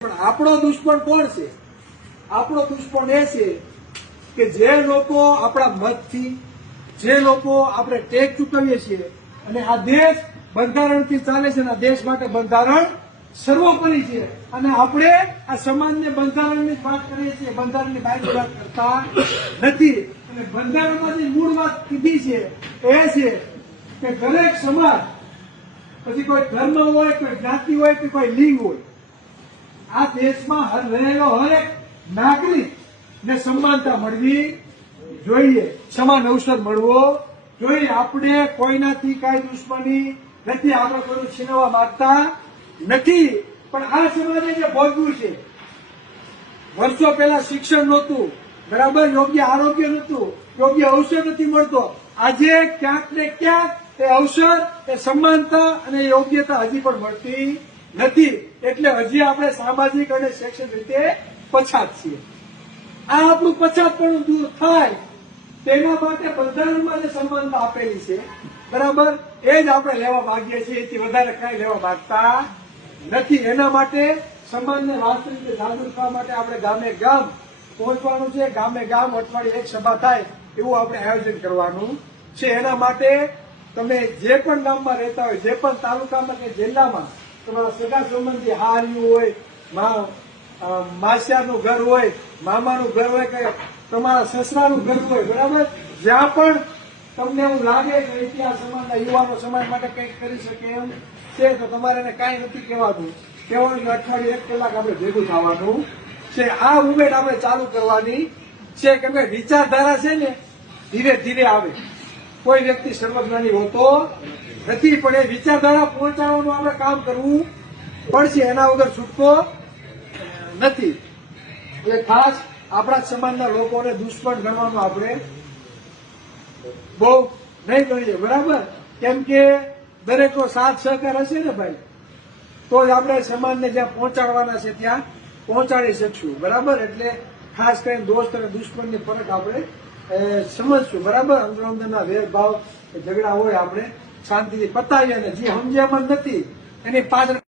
પણ આપણો દુશ્મન કોણ છે? આપણો દુશ્મન એ છે કે જે લોકો આપણા મતથી, જે લોકો આપણે ટેક્સ ચૂકવીએ છીએ અને આ દેશ બંધારણથી ચાલે છે અને આ દેશ માટે બંધારણ સર્વોપરી છે અને આપણે આ સમાજને બંધારણની જ વાત કરીએ છીએ, બંધારણની બહારની વાત કરતા નથી. અને બંધારણમાં જે મૂળ વાત કીધી છે એ છે કે દરેક સમાજ, પછી કોઈ ધર્મ હોય, કોઈ જ્ઞાતિ હોય કે કોઈ લિંગ હોય, આ દેશમાં રહેલો હરેક નાગરિક ને સમાનતા મળવી જોઈએ, સમાન અવસર મળવો જોઈએ. આપણે કોઈનાથી કાંઈ દુશ્મની નથી, આપણે કોઈનું છીનવવા માંગતા નથી. પણ આ સમાજે જે ભોગવ્યું છે, વર્ષો પહેલા શિક્ષણ નહોતું, બરાબર, યોગ્ય આરોગ્ય નહોતું, યોગ્ય અવસર નથી મળતો. આજે ક્યાંક ને ક્યાંક એ અવસર, એ સમાનતા અને યોગ્યતા હજી પણ મળતી નથી. એટલે હજી આપણે સામાજિક અને શૈક્ષણિક રીતે પછાત છીએ. આ આપણું પછાતપણું દૂર થાય તેના માટે બંધારણમાં જે સમાનતા આપેલી છે, બરાબર, એ જ આપણે લેવા માંગીએ છીએ. એથી વધારે કઈ લેવા માંગતા નથી. એના માટે સમાજને વાસ્તવિક રીતે જાગૃત થવા માટે આપણે ગામે ગામ પહોંચવાનું છે. ગામે ગામ અઠવાડિયે એક સભા થાય એવું આપણે આયોજન કરવાનું છે. એના માટે તમે જે પણ ગામમાં રહેતા હોય, જે પણ તાલુકામાં કે જિલ્લામાં તમારા સગા સંબંધી હાર્યું હોય, માસિયાનું ઘર હોય, મામાનું ઘર હોય કે તમારા સસરાનું ઘર હોય, બરાબર, જ્યાં પણ તમને એવું લાગે કે ઇતિહાસ સમાજના યુવાનો સમાજ માટે કંઈક કરી શકે એમ છે તો તમારે એને કાંઈ નથી કહેવાનું કે અઠવાડિયે 1 કલાક આપણે ભેગું થવાનું છે. આ મુવમેન્ટ આપણે ચાલુ કરવાની છે. કેમ કે વિચારધારા છે ને ધીરે ધીરે આવે, કોઈ વ્યક્તિ સર્વજ્ઞાની હોતો નથી, પણ એ વિચારધારા પહોંચાડવાનું આપણે કામ કરવું પડશે. એના વગર છૂટકો નથી. એટલે ખાસ આપણા સમાજના લોકોને દુશ્મન ગણવાનું આપણે બહુ નહીં ગણીએ, બરાબર. કેમ કે દરેકનો સાથ સહકાર હશે ને ભાઈ, તો જ આપણે સમાજને જ્યાં પહોંચાડવાના છે ત્યાં પહોંચાડી શકશું, બરાબર. એટલે ખાસ કરીને દોસ્ત અને દુશ્મનની ફરક આપણે સમજશું, બરાબર. અંદર અંદરના ભેદભાવ ઝઘડા હોય આપણે શાંતિથી પતાવીએ અને જે સમજ્યામાં નથી એની પાછળ